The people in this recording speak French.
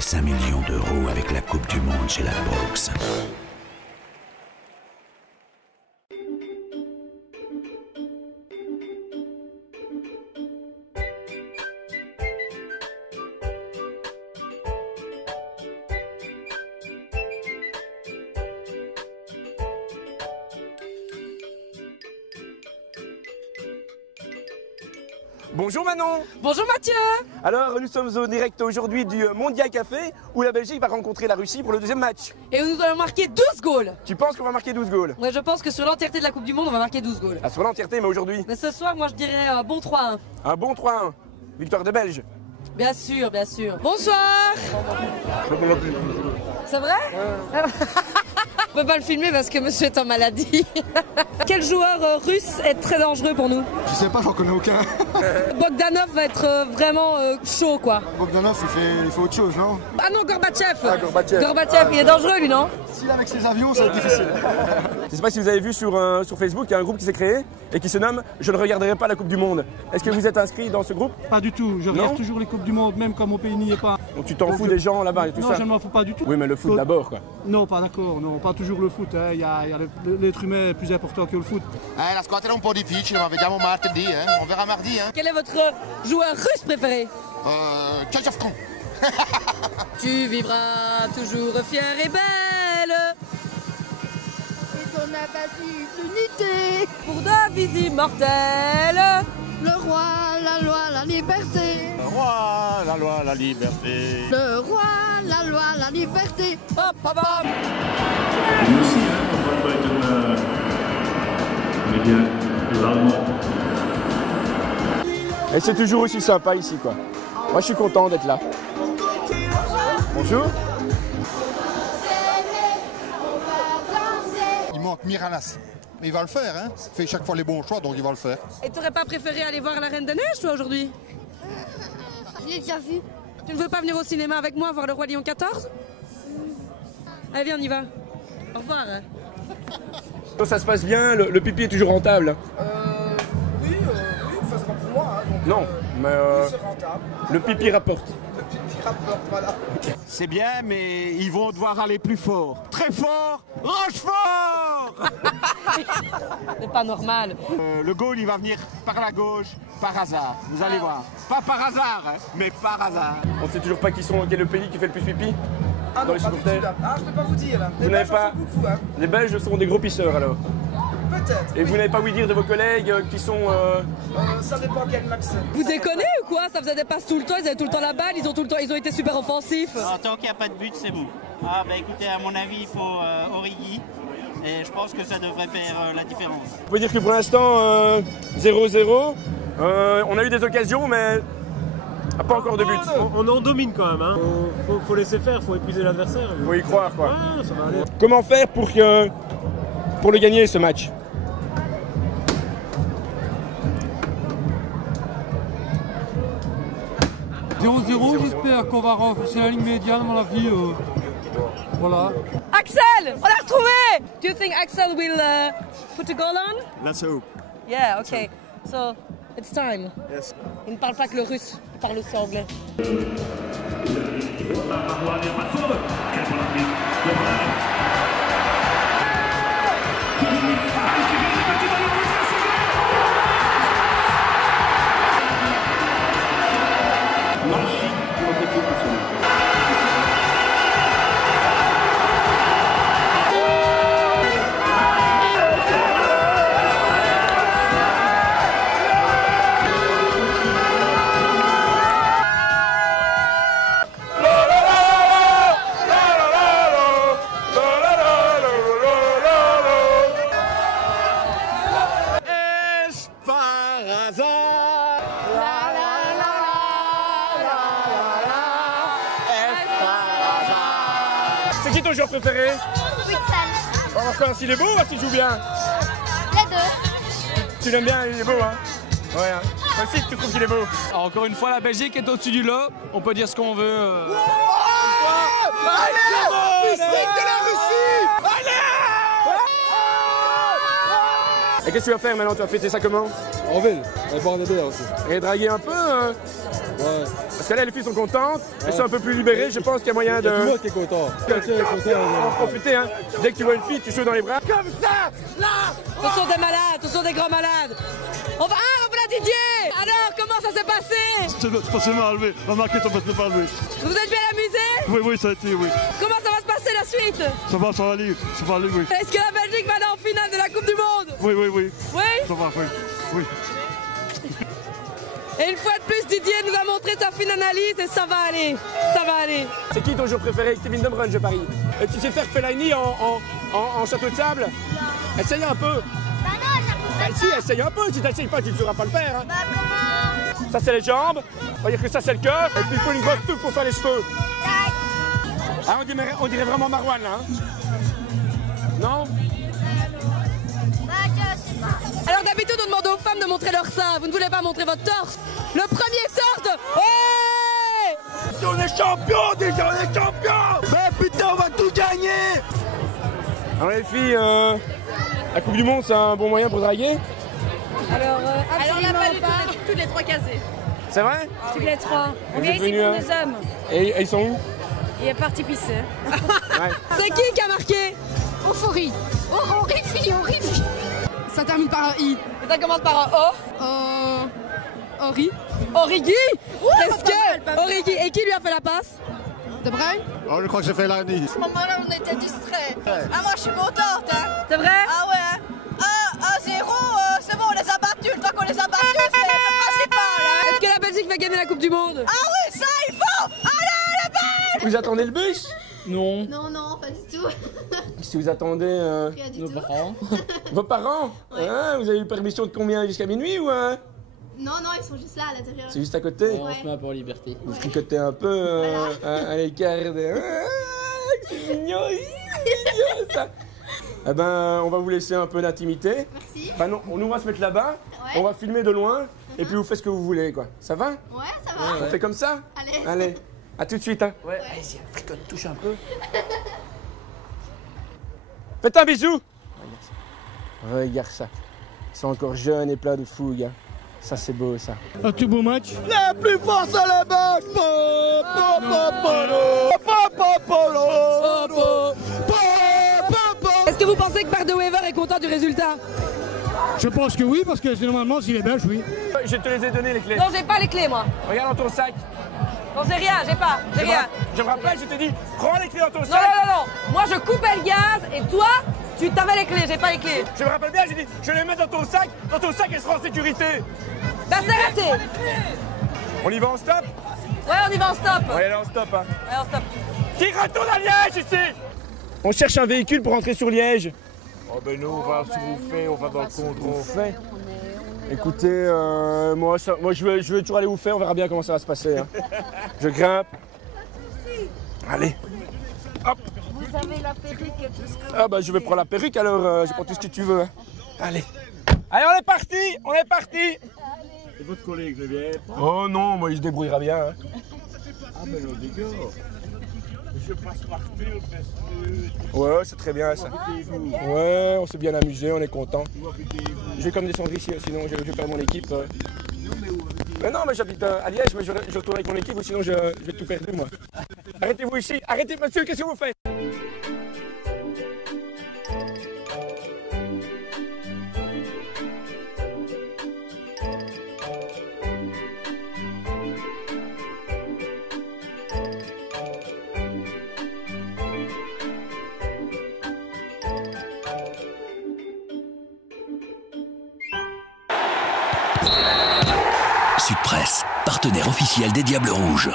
gagner 5 millions d'euros avec la Coupe du Monde chez la boxe. Bonjour Manon. Bonjour Mathieu. Alors nous sommes au direct aujourd'hui du Mondial Café où la Belgique va rencontrer la Russie pour le deuxième match. Et nous allons marquer 12 goals. Tu penses qu'on va marquer 12 goals? Ouais, je pense que sur l'entièreté de la Coupe du Monde, on va marquer 12 goals. Ah, sur l'entièreté, mais aujourd'hui? Mais ce soir, moi je dirais un bon 3-1. Un bon 3-1. Victoire des Belges. Bien sûr, bien sûr. Bonsoir. C'est vrai? On peut pas le filmer parce que monsieur est en maladie. Quel joueur russe est très dangereux pour nous? Je sais pas, j'en connais aucun. Bogdanov va être vraiment chaud quoi. Bogdanov il fait autre chose, non? Ah non, Gorbatchev. Ah, Gorbatchev. Gorbatchev, il est dangereux lui, non? S'il est avec ses avions, ça va être difficile. Je sais pas si vous avez vu sur Facebook, il y a un groupe qui s'est créé et qui se nomme « Je ne regarderai pas la Coupe du Monde ». Est-ce que vous êtes inscrit dans ce groupe? Pas du tout, je regarde toujours les Coupes du Monde, même quand mon pays n'y est pas. Donc tu t'en fous des gens là-bas et tout ça? Non, je ne m'en fous pas du tout. Oui, mais le foot d'abord quoi. Non, pas d'accord, non, pas toujours le foot. Il y a l'être humain plus important que le foot. La squadra è un po' difficile, ma vediamo martedì, on verra mardi. Quel est votre joueur russe préféré? Tchatchavkan. Tu vivras toujours fière et belle. Et ton impassible unité. Pour de vies immortelles. Le roi, la loi, la liberté. Le roi, la loi, la liberté. Le roi, la loi, la liberté. Hop, hop, hop. Nous aussi, on va être Et c'est toujours aussi sympa ici quoi. Moi je suis content d'être là. Bonjour. Il manque Miralas. Mais il va le faire, hein. Il fait chaque fois les bons choix, donc il va le faire. Et t'aurais pas préféré aller voir la Reine des Neiges toi aujourd'hui? Je l'ai déjà vu. Tu ne veux pas venir au cinéma avec moi voir le Roi Lion 14? Allez viens, on y va. Au revoir. Ça se passe bien, le pipi est toujours rentable. Oui, ça sera pour moi. Hein, non, mais c'est rentable. le pipi rapporte. Le pipi rapporte, voilà. C'est bien, mais ils vont devoir aller plus fort. Très fort, Rochefort. C'est pas normal. Le goal, il va venir par la gauche, par hasard. Vous allez voir. Pas par hasard, hein, mais par hasard. On ne sait toujours pas quel est le pays qui fait le plus pipi Ah dans non, les pas du supporters. tout, là. Ah, je peux pas vous dire. Là. Vous n'avez pas... Beaucoup, hein. Les Belges sont des gros pisseurs alors. Peut-être. Et vous n'avez pas ouï dire de vos collègues qui sont... Ça dépend quel match c'est. Vous déconnez ou quoi? Ça faisait des passes tout le temps, ils avaient tout le temps la balle, ils ont été super offensifs. Non, tant qu'il n'y a pas de but, c'est bon. Ah bah écoutez, à mon avis, il faut Origi. Et je pense que ça devrait faire la différence. On peut dire que pour l'instant, 0-0. On a eu des occasions, mais pas encore de but. On en domine quand même. Hein. Faut laisser faire, faut épuiser l'adversaire. Faut y croire quoi. Ouais, ça va aller. Comment faire pour le gagner ce match? J'espère qu'on va renforcer la ligne médiane, à mon avis. Voilà. Axel, on l'a retrouvé. Do you think Axel will put a goal on? Let's hope. Yeah, okay. So it's time. Yes. Il ne parle pas que le russe, il parle aussi anglais. C'est qui ton joueur préféré? Witsel. On va voir s'il est beau ou s'il joue bien? Les deux. Tu l'aimes bien, il est beau hein? Ouais, hein. Toi aussi tu trouves qu'il est beau? Alors, encore une fois, la Belgique est au-dessus du lot. On peut dire ce qu'on veut. Allez, physique de la Russie. Allez. Et qu'est-ce que tu vas faire maintenant? Tu vas fêter ça comment? En ville, et boire des bières aussi. Et draguer un peu Ouais. Parce Ça là, les filles sont contentes, elles sont un peu plus libérées, je pense qu'il y a moyen de... Tout le monde qui est content. En profiter, hein. Dès que tu vois une fille, tu sautes dans les bras. Comme ça, là. Ce sont des malades, ce sont des grands malades. On va... Ah, voilà Didier. Alors, comment ça s'est passé? C'est passé mal, oui. On a marqué, ça passe mal, oui. Vous êtes bien amusés? Oui, oui, ça a été, oui. Comment ça va se passer la suite? Ça va aller, oui. Est-ce que la Belgique va aller en finale de la Coupe du Monde? Oui, oui, oui. Oui? Ça va, oui. Oui. Et une fois de plus, Didier nous a montré sa fine analyse et ça va aller. Ça va aller. C'est qui ton joueur préféré? Kevin De Bruyne, je parie. Et tu sais faire Fellaini en château de sable? Essaye un peu. Bah si, essaye un peu. Si t'essayes pas, tu ne sauras pas le faire. Hein. Bah comment? Ça, c'est les jambes. On va dire que ça, c'est le cœur. Et puis, il faut une grosse touffe pour faire les cheveux. Ah, on dirait vraiment Marouane, là. Hein. Non? Alors d'habitude, on demande aux femmes de montrer leur sein. Vous ne voulez pas montrer votre torse? Le premier torse de... Ouais! On est champions déjà, on est champions! Ben putain, on va tout gagner! Alors les filles, la Coupe du Monde, c'est un bon moyen pour draguer? Alors il n'y a pas toutes les trois casées. C'est vrai? Toutes les trois. On Vous vient êtes ici venus, pour hein? des hommes. Et ils sont où? Il est parti pisser. Ouais. C'est qui a marqué? Euphorie. Horrifique, horrifique. Ça termine par un I. Et ça commence par un O? Ori. Origi? Est-ce que... Origi. Et qui lui a fait la passe? De Bruyne? Oh, je crois que j'ai fait l'année. À ce moment-là, on était distraits. Ah, moi, je suis contente. Hein. C'est vrai? Ah ouais. 1-0, c'est bon, on les a battus. Le temps qu'on les a battus, c'est le principal. Hein. Est-ce que la Belgique va gagner la Coupe du Monde? Ah oui, ça, il faut. Allez, les Belges! Vous attendez le bus? Non. Non, non, pas du tout. Si vous attendez Rien du Nos tout. parents. vos parents? Ouais. Hein, vous avez eu permission de combien jusqu'à minuit ou Non, non, ils sont juste là à l'intérieur. c'est juste à côté? On se met pour liberté. Vous tricotez un peu à l'écart de... C'est mignon, ça. Eh ben, on va vous laisser un peu d'intimité. Merci. Bah non, on va se mettre là-bas, on va filmer de loin, et puis vous faites ce que vous voulez, quoi. Ça va? Ouais, ça va. On fait comme ça? Allez. Allez, à tout de suite, hein. Ouais. Allez-y, fricote, touche un peu. Faites un bisou. Regarde ça. Ils sont encore jeunes et pleins de fougue, hein. Ça, c'est beau, ça. Un tout beau match. La plus forte à la base. Est-ce que vous pensez que Bart de Wever est content du résultat? Je pense que oui, parce que normalement, s'il est belge, oui. Je te les ai donné, les clés. Non, j'ai pas les clés, moi. Regarde dans ton sac. Non, j'ai rien, j'ai pas. J'ai rien. Je me rappelle, je t'ai dit, prends les clés dans ton Non, sac. non, non, non. Moi, je coupais le gaz et toi, tu t'avais les clés. J'ai pas les clés. Je me rappelle bien, j'ai dit, je vais les mettre dans ton sac, elle sera en sécurité. Bah, c'est raté. On y va en stop? Ouais, on y va en stop. On va y aller en stop, hein. Ouais, en stop. Qui retourne à Liège ici? On cherche un véhicule pour rentrer sur Liège. Oh ben nous, on va sur Oufet, on va dans le contrôle. Oufet. Écoutez, moi je vais toujours aller Oufet, on verra bien comment ça va se passer. Hein. Je grimpe. Allez. Hop. Vous avez la perruque et tout ce que Ah bah je vais prendre la perruque alors, je prends tout ce que tu veux. Hein. Allez. Allez, on est parti, on est parti. Et votre collègue, je viens. Oh non, moi il se débrouillera bien. Hein. Ah ben non, les gars. Je passe partout, Ouais, c'est très bien ça. Ouais, on s'est bien amusé, on est content. Je vais comme descendre ici, sinon je vais perdre mon équipe. Mais non, mais j'habite à Liège, mais je retourne avec mon équipe ou sinon je vais tout perdre moi. Arrêtez-vous ici, arrêtez monsieur, qu'est-ce que vous faites? Sud Presse, partenaire officiel des Diables Rouges.